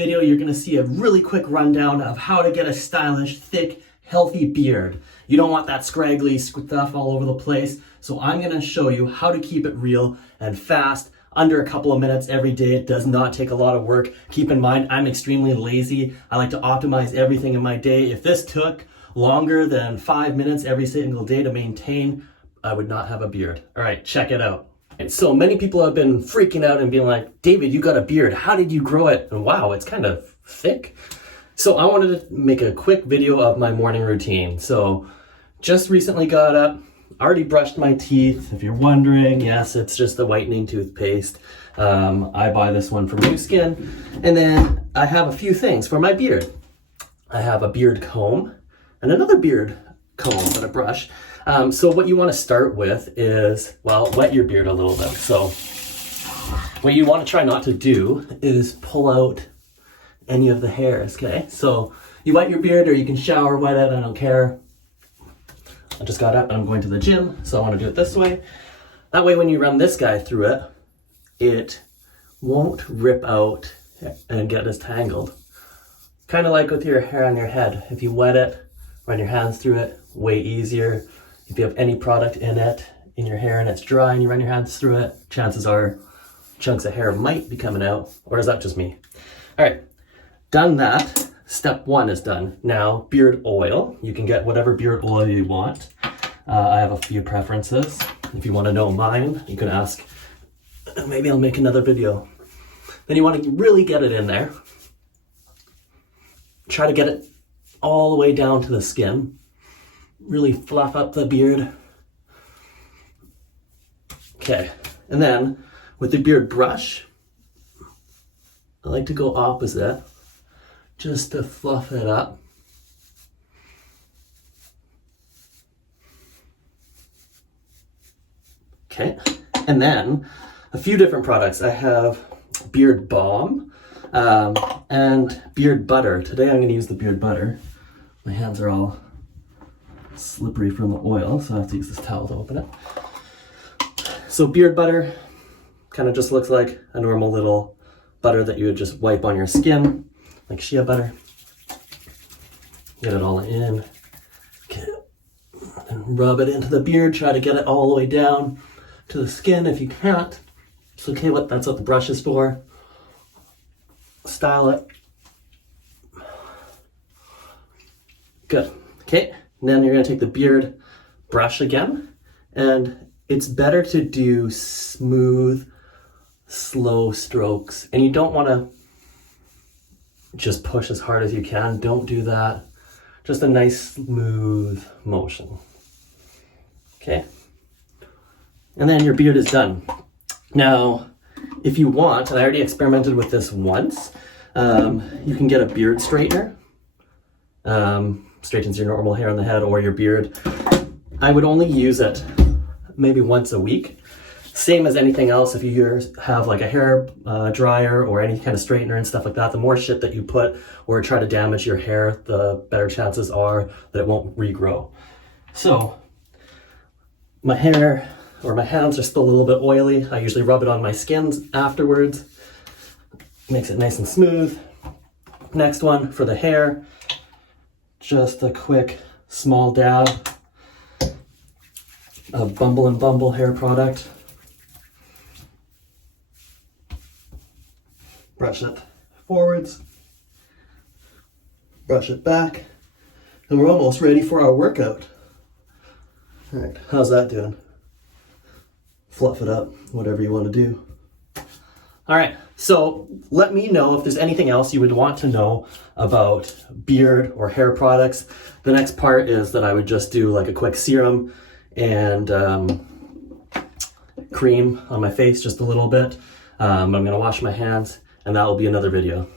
video, you're gonna see a really quick rundown of how to get a stylish, thick, healthy beard. You don't want that scraggly stuff all over the place, so I'm gonna show you how to keep it real and fast, under a couple of minutes every day. It does not take a lot of work. Keep in mind, I'm extremely lazy. I like to optimize everything in my day. If this took longer than 5 minutes every single day to maintain, I would not have a beard. All right, check it out. And so many people have been freaking out and being like, David, you got a beard. How did you grow it? And wow, it's kind of thick. So I wanted to make a quick video of my morning routine. So just recently got up, already brushed my teeth. If you're wondering, yes, it's just a whitening toothpaste. I buy this one from New Skin. And then I have a few things for my beard. I have a beard comb and another beard comb that I brush. So what you want to start with is, well, wet your beard a little bit. So what you want to try not to do is pull out any of the hairs, okay? So you wet your beard, or you can shower, wet it, I don't care. I just got up and I'm going to the gym, so I want to do it this way. That way when you run this guy through it, it won't rip out and get as tangled. Kind of like with your hair on your head. If you wet it, run your hands through it, way easier. If you have any product in it, in your hair, and it's dry and you run your hands through it, chances are chunks of hair might be coming out. Or is that just me? All right, done that. Step one is done. Now, beard oil. You can get whatever beard oil you want. I have a few preferences. If you want to know mine, you can ask. Maybe I'll make another video. Then you want to really get it in there. Try to get it all the way down to the skin. Really fluff up the beard. Okay, and then with the beard brush, I like to go opposite, just to fluff it up. Okay, and then a few different products. I have beard balm and beard butter. Today I'm going to use the beard butter. My hands are all slippery from the oil, so I have to use this towel to open it. So beard butter kind of just looks like a normal little butter that you would just wipe on your skin, like shea butter. Get it all in, and rub it into the beard. Try to get it all the way down to the skin. If you can't, it's okay. That's what the brush is for. Style it. Good. Okay. And then you're going to take the beard brush again, and it's better to do smooth, slow strokes. And you don't want to just push as hard as you can. Don't do that. Just a nice, smooth motion. Okay. And then your beard is done. Now, if you want, and I already experimented with this once, you can get a beard straightener. Straightens your normal hair on the head or your beard. I would only use it maybe once a week. Same as anything else. If you have like a hair dryer or any kind of straightener and stuff like that, the more shit that you put or try to damage your hair, the better chances are that it won't regrow. So my hair or my hands are still a little bit oily. I usually rub it on my skin afterwards. Makes it nice and smooth. Next one for the hair. Just a quick small dab of Bumble and Bumble hair product. Brush it forwards, brush it back, and we're almost ready for our workout. All right, how's that doing? Fluff it up, whatever you want to do. All right, so let me know if there's anything else you would want to know about beard or hair products. The next part is that I would just do like a quick serum and cream on my face, just a little bit. I'm gonna wash my hands, and that will be another video.